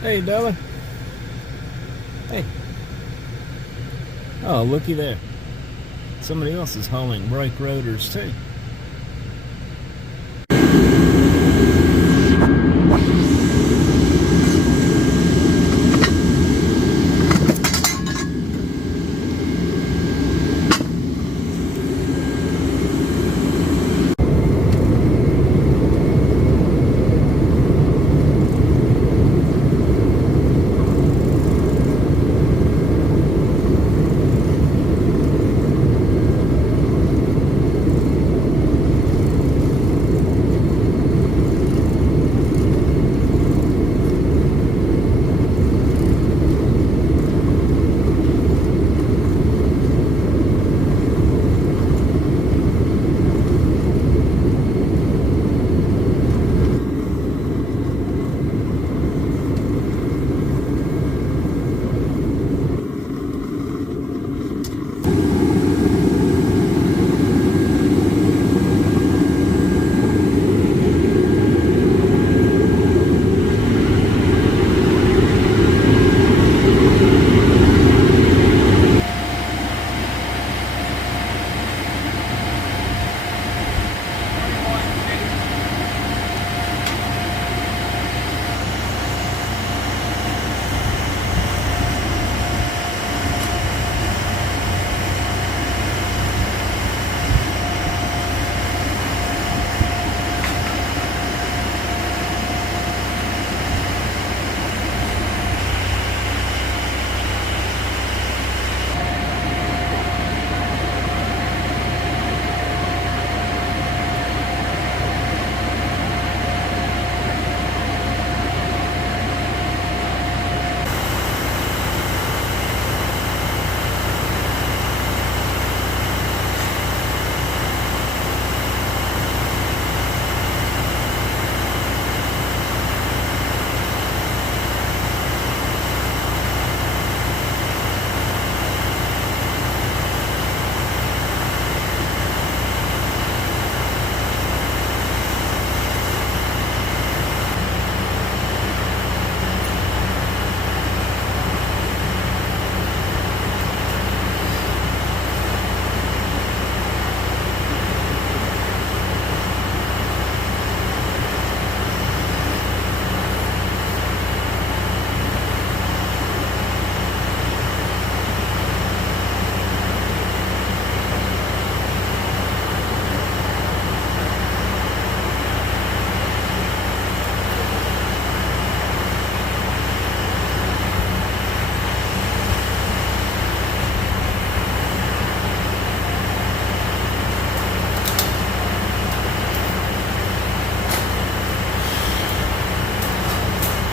Hey, Della. Hey. Oh, looky there. Somebody else is hauling brake rotors, too.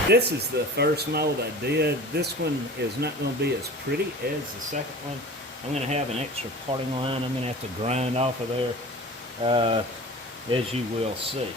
This is the first mold I did. This one is not going to be as pretty as the second one. I'm going to have an extra parting line I'm going to have to grind off of there, as you will see.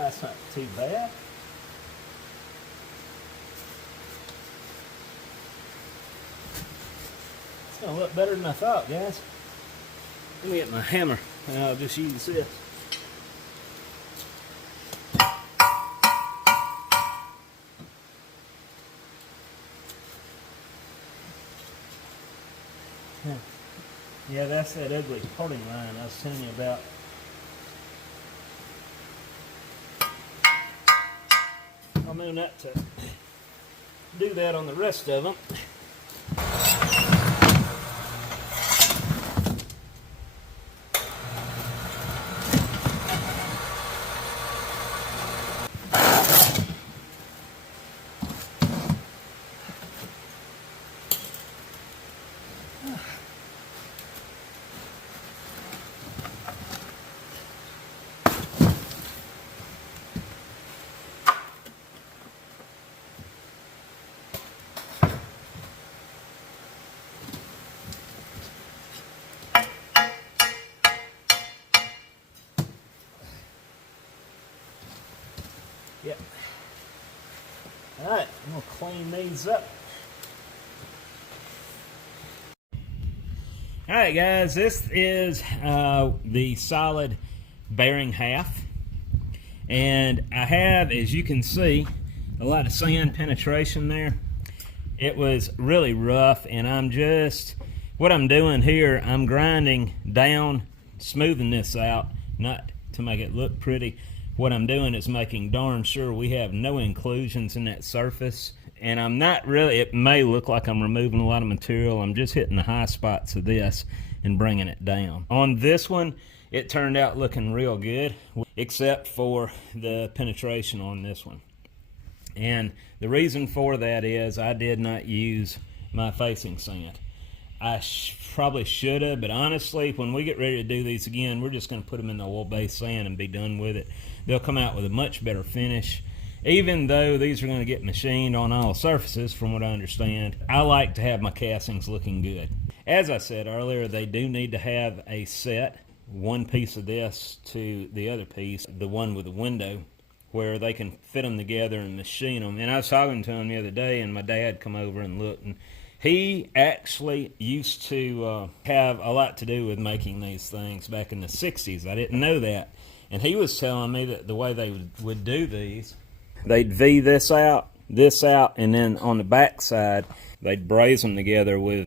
That's not too bad. It's going to look better than I thought, guys. Let me get my hammer, and I'll just use this. Yeah, that's that ugly parting line I was telling you about. I'll know not to do that on the rest of them. Yep. Alright, I'm going to clean these up. Alright guys, this is the solid bearing half. And I have, as you can see, a lot of sand penetration there. It was really rough, and what I'm doing here, I'm grinding down, smoothing this out, not to make it look pretty. What I'm doing is making darn sure we have no inclusions in that surface. And I'm not really, it may look like I'm removing a lot of material. I'm just hitting the high spots of this and bringing it down. On this one, it turned out looking real good, except for the penetration on this one. And the reason for that is I did not use my facing sand. I probably should have, but honestly, when we get ready to do these again, we're just going to put them in the oil-based sand and be done with it. They'll come out with a much better finish. Even though these are going to get machined on all surfaces, from what I understand, I like to have my castings looking good. As I said earlier, they do need to have a set, one piece of this to the other piece, the one with the window, where they can fit them together and machine them. And I was talking to him the other day, and my dad come over and looked, and he actually used to have a lot to do with making these things back in the 60s. I didn't know that. And he was telling me that the way they would do these, they'd V this out, and then on the back side, they'd braze them together with.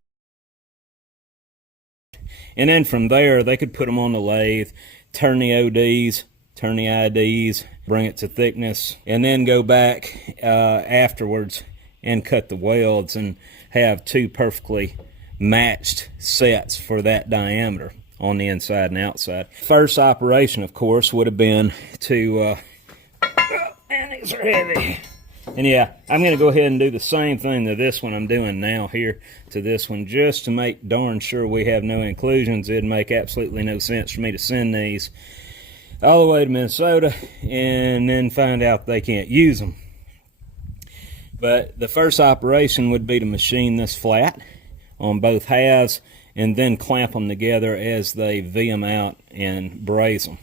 And then from there, they could put them on the lathe, turn the ODs, turn the IDs, bring it to thickness, and then go back afterwards and cut the welds and have two perfectly matched sets for that diameter on the inside and outside. First operation, of course, would have been to, man, these are heavy. And yeah, I'm going to go ahead and do the same thing to this one I'm doing now here to this one, just to make darn sure we have no inclusions. It'd make absolutely no sense for me to send these all the way to Minnesota and then find out they can't use them. But the first operation would be to machine this flat on both halves and then clamp them together as they V them out and braze them.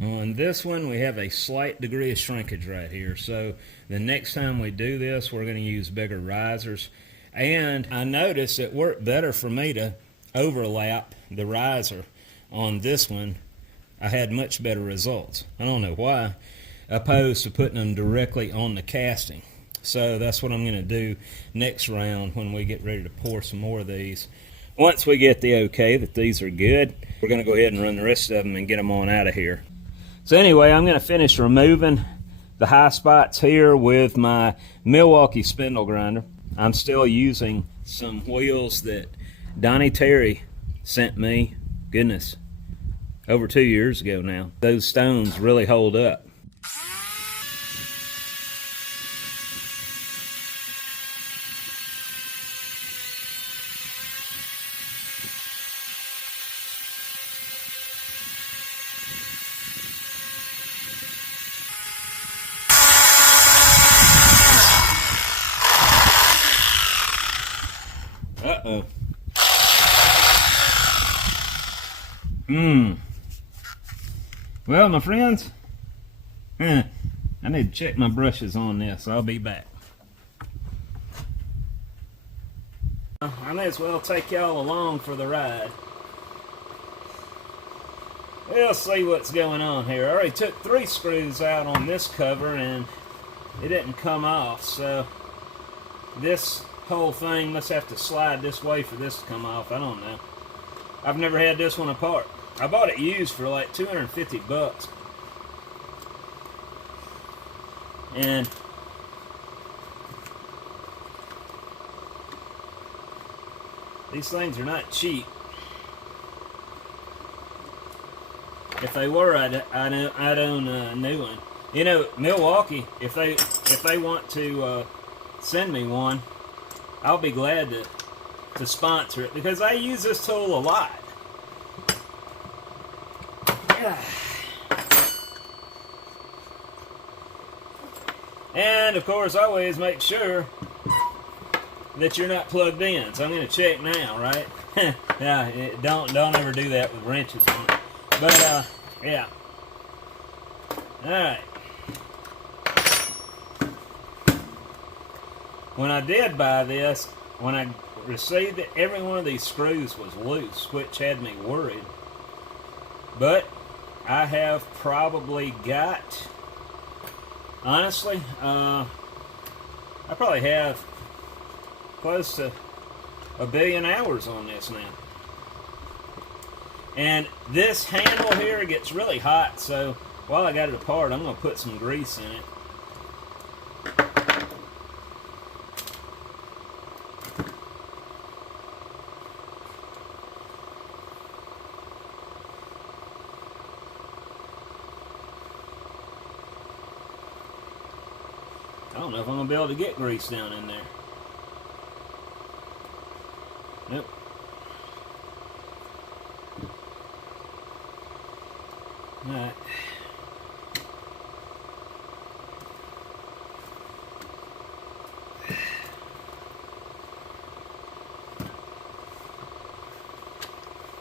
On this one, we have a slight degree of shrinkage right here. So the next time we do this, we're going to use bigger risers. And I noticed it worked better for me to overlap the riser on this one. I had much better results. I don't know why, opposed to putting them directly on the casting. So that's what I'm going to do next round when we get ready to pour some more of these. Once we get the okay that these are good, we're going to go ahead and run the rest of them and get them on out of here. So anyway, I'm going to finish removing the high spots here with my Milwaukee spindle grinder. I'm still using some wheels that Donnie Terry sent me, goodness, over 2 years ago now. Those stones really hold up. Uh-oh. Well, my friends, I need to check my brushes on this. I'll be back. I may as well take y'all along for the ride. We'll see what's going on here. I already took 3 screws out on this cover and it didn't come off, so this whole thing must have to slide this way for this to come off. I don't know. I've never had this one apart. I bought it used for like 250 bucks. And these things are not cheap. If they were, I'd own a new one. You know, Milwaukee, if they want to send me one, I'll be glad to sponsor it, because I use this tool a lot. And of course, always make sure that you're not plugged in. So I'm going to check now, right? Yeah, don't ever do that with wrenches on it. But yeah. All right. When I did buy this, when I received it, every one of these screws was loose, which had me worried. But I have probably got, honestly, I probably have close to 1 billion hours on this now. And this handle here gets really hot, so while I got it apart, I'm going to put some grease in it. I don't know if I'm going to be able to get grease down in there. Nope. Alright.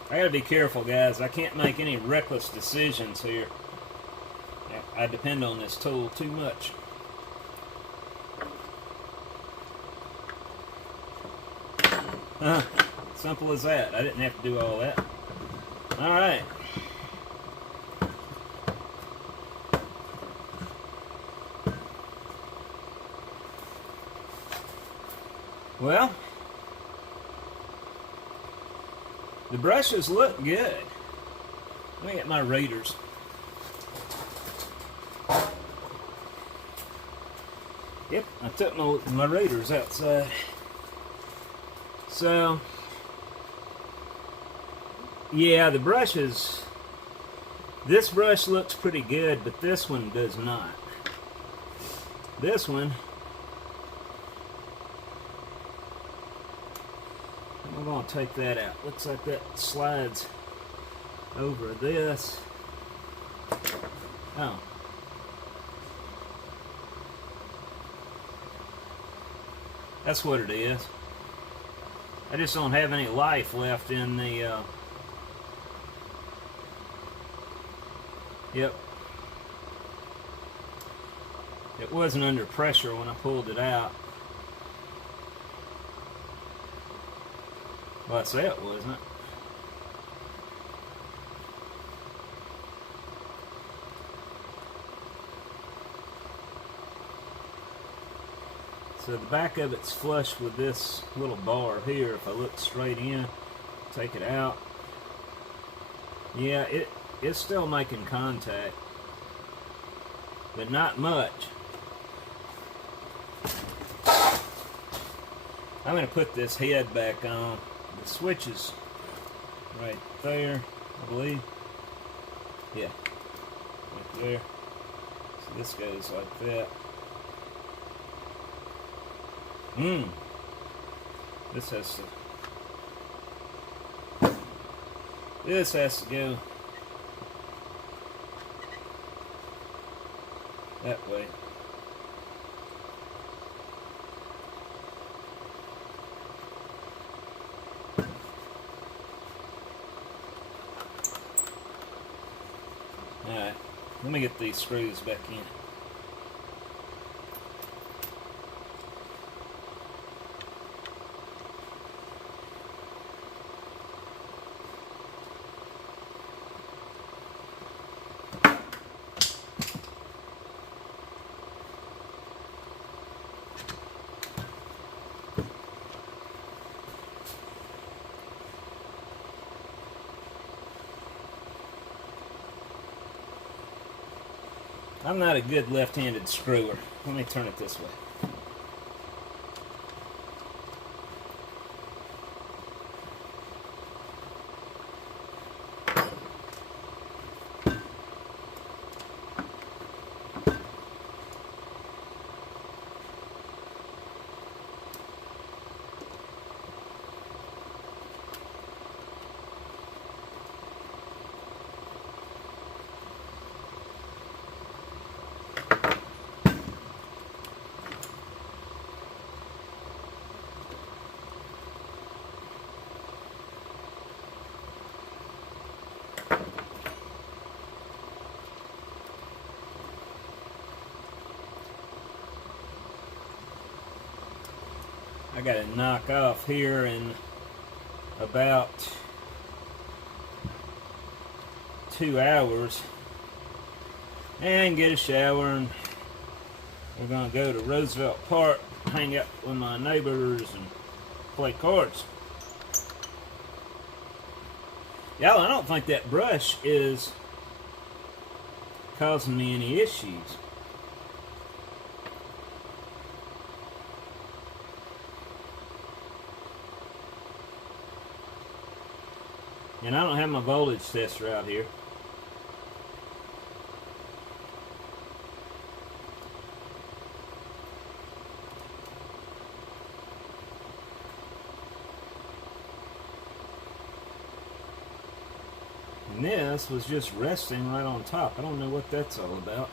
I gotta be careful, guys. I can't make any reckless decisions here. I depend on this tool too much. Simple as that. I didn't have to do all that. Alright. Well, the brushes look good. Let me get my readers. Yep, I took my readers outside. So, yeah, the brushes, this brush looks pretty good, but this one does not. This one, I'm going to take that out. Looks like that slides over this. Oh. That's what it is. I just don't have any life left in the, yep. It wasn't under pressure when I pulled it out. Well, I say it wasn't. So the back of it's flush with this little bar here. If I look straight in, take it out. Yeah, it's still making contact, but not much. I'm going to put this head back on. The switch is right there, I believe. Yeah, right there. So this goes like that. This has to go that way. Alright, let me get these screws back in. I'm not a good left-handed screwer. Let me turn it this way. I got to knock off here in about 2 hours and get a shower, and we're going to go to Roosevelt Park, hang out with my neighbors and play cards. Y'all, I don't think that brush is causing me any issues. And I don't have my voltage tester out here. And this was just resting right on top. I don't know what that's all about.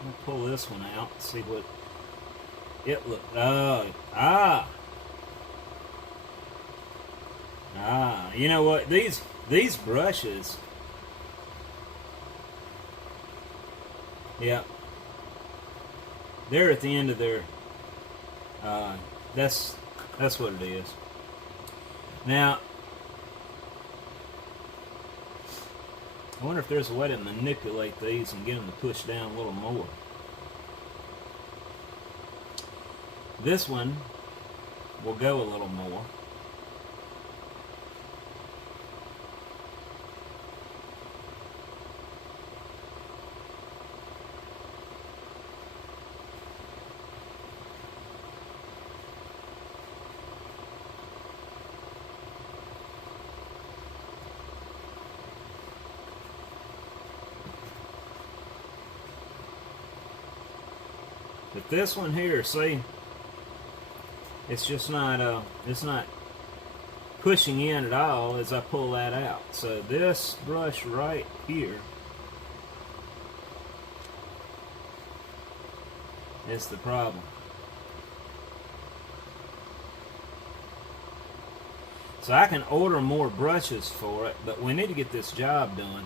I'm gonna pull this one out and see what it looked. You know what? These brushes, yeah, they're at the end of their. That's what it is. Now, I wonder if there's a way to manipulate these and get them to push down a little more. This one will go a little more. But this one here, see, it's just not it's not pushing in at all as I pull that out. So this brush right here is the problem. So I can order more brushes for it, but we need to get this job done.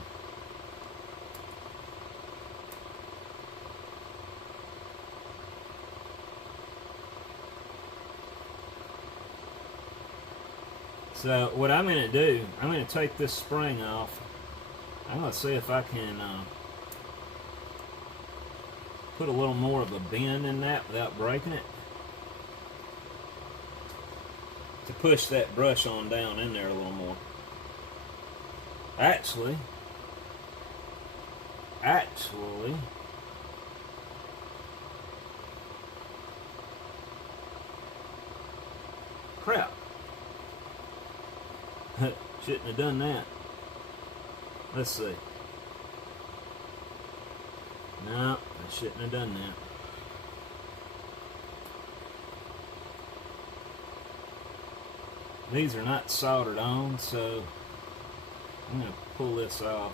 So what I'm going to do, I'm going to take this spring off. I'm going to see if I can put a little more of a bend in that without breaking it, to push that brush on down in there a little more. Actually, crap. Shouldn't have done that. Let's see. No, I shouldn't have done that. These are not soldered on, so I'm going to pull this off.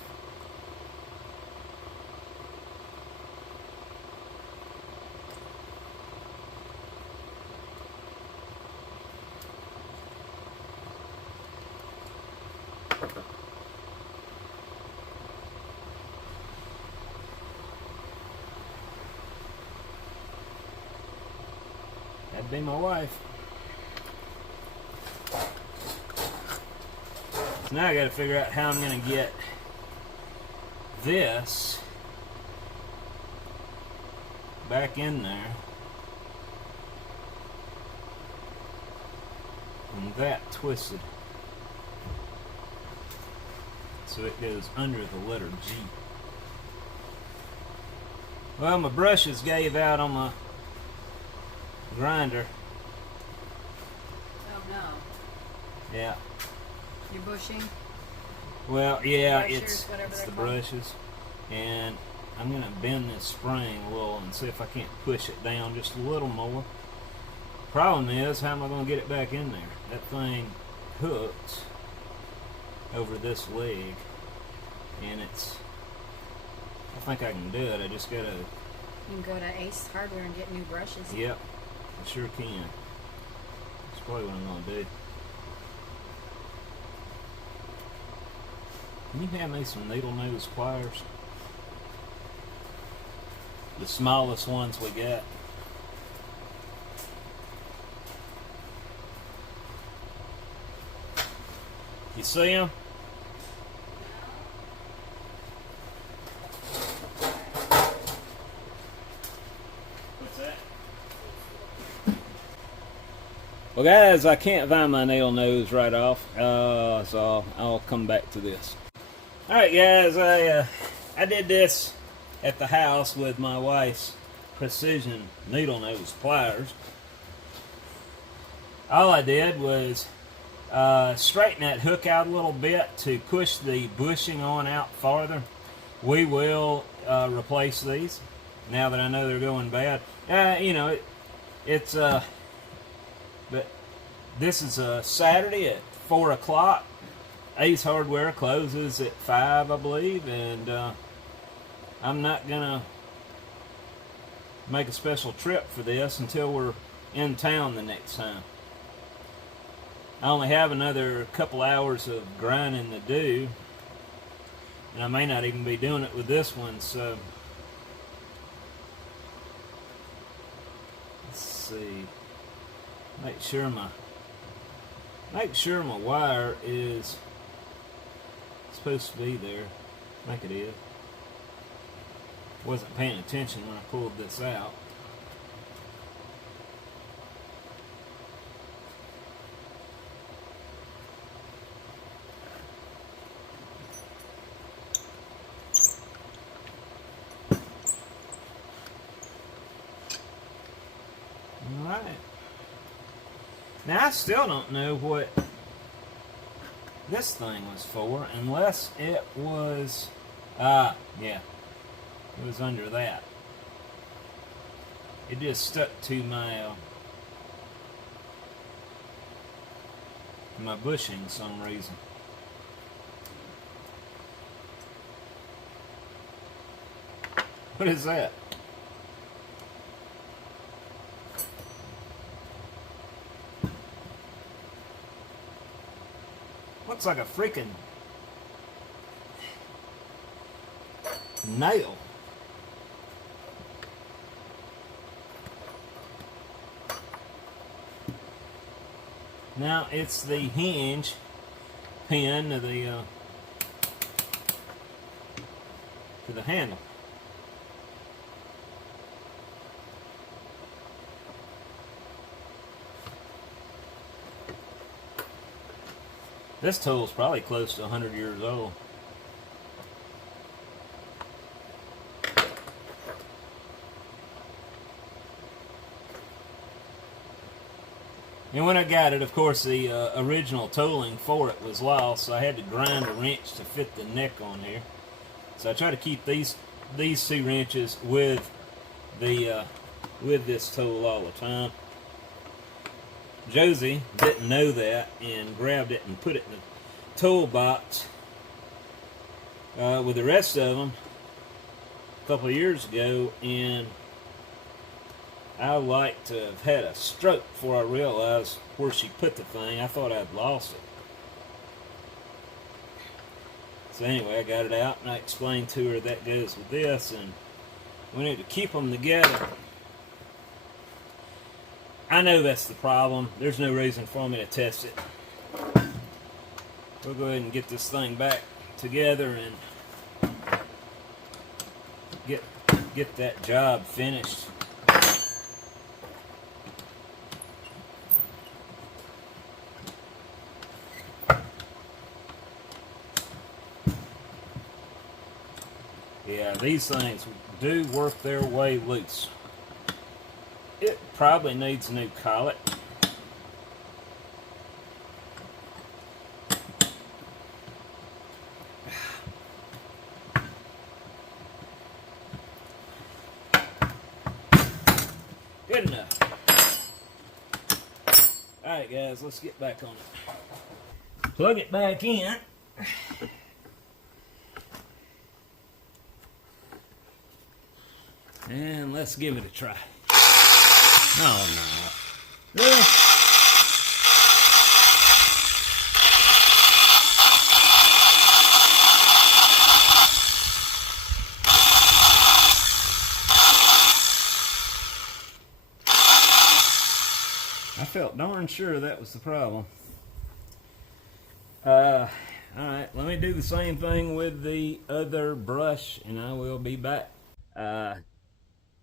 That'd be my wife. So now I got to figure out how I'm going to get this back in there and that twisted so it goes under the letter G. Well, my brushes gave out on my grinder. Oh no. Yeah. You're bushing? Well, yeah, Brushers, it's the brushes. And I'm going to bend this spring a little and see if I can't push it down just a little more. Problem is, how am I going to get it back in there? That thing hooks over this leg, and it's, I think I can do it. I just got to... You can go to Ace Hardware and get new brushes. Yep, I sure can. probably what I'm going to do. Can you hand me some needle nose pliers? The smallest ones we got. You see them? What's that? Well, guys, I can't find my nail nose right off, so I'll come back to this. All right, guys, I did this at the house with my wife's precision needle nose pliers. All I did was straighten that hook out a little bit to push the bushing on out farther. We will replace these now that I know they're going bad. You know, but this is a Saturday at 4 o'clock. Ace Hardware closes at 5, I believe, and I'm not gonna make a special trip for this until we're in town the next time. I only have another couple hours of grinding to do, and I may not even be doing it with this one, so let's see. Make sure my wire is supposed to be there. I think it is. Wasn't paying attention when I pulled this out. Alright. Now I still don't know what this thing was for, unless it was, yeah, it was under that. It just stuck to my my bushing for some reason. What is that? Looks like a freaking nail. Now it's the hinge pin to the handle. This tool's probably close to 100 years old. And when I got it, of course, the original tooling for it was lost, so I had to grind a wrench to fit the neck on here. So I try to keep these 2 wrenches with this tool all the time. Josie didn't know that and grabbed it and put it in the toolbox with the rest of them a couple of years ago, and I like to have had a stroke before I realized where she put the thing. I thought I'd lost it. So anyway, I got it out and I explained to her that goes with this, and we need to keep them together. I know that's the problem. There's no reason for me to test it. We'll go ahead and get this thing back together and get that job finished. Yeah, these things do work their way loose. It probably needs a new collet. Good enough. Alright guys, let's get back on it. Plug it back in. And let's give it a try. Oh no. Really? felt darn sure that was the problem. Alright, let me do the same thing with the other brush and I will be back.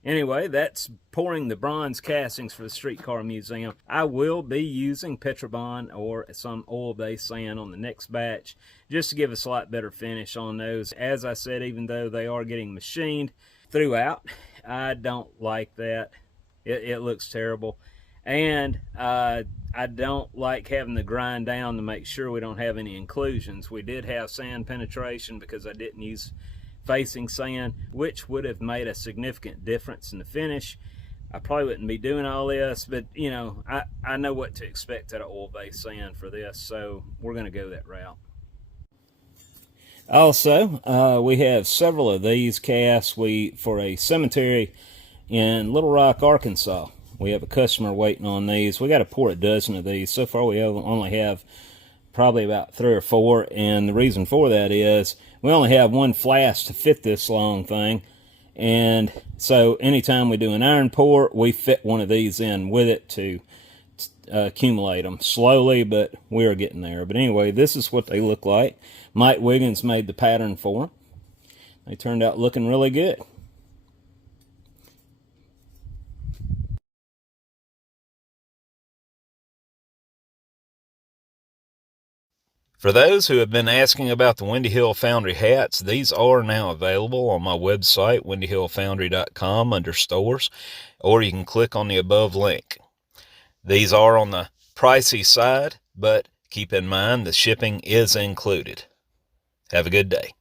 Anyway, that's pouring the bronze castings for the Streetcar Museum. I will be using Petrobond or some oil-based sand on the next batch just to give us a lot better finish on those. As I said, even though they are getting machined throughout, I don't like that. It looks terrible. And I don't like having to grind down to make sure we don't have any inclusions. We did have sand penetration because I didn't use facing sand, which would have made a significant difference in the finish. I probably wouldn't be doing all this, but you know, I know what to expect out of oil-based sand for this, so we're going to go that route. Also, we have several of these casts for a cemetery in Little Rock, Arkansas. We have a customer waiting on these. We got to pour a dozen of these. So far, we only have probably about 3 or 4, and the reason for that is we only have one flask to fit this long thing, and so anytime we do an iron pour, we fit one of these in with it to accumulate them slowly, but we're getting there. But anyway, this is what they look like. Mike Wiggins made the pattern for them. They turned out looking really good. For those who have been asking about the Windy Hill Foundry hats, these are now available on my website, windyhillfoundry.com, under stores, or you can click on the above link. These are on the pricey side, but keep in mind the shipping is included. Have a good day.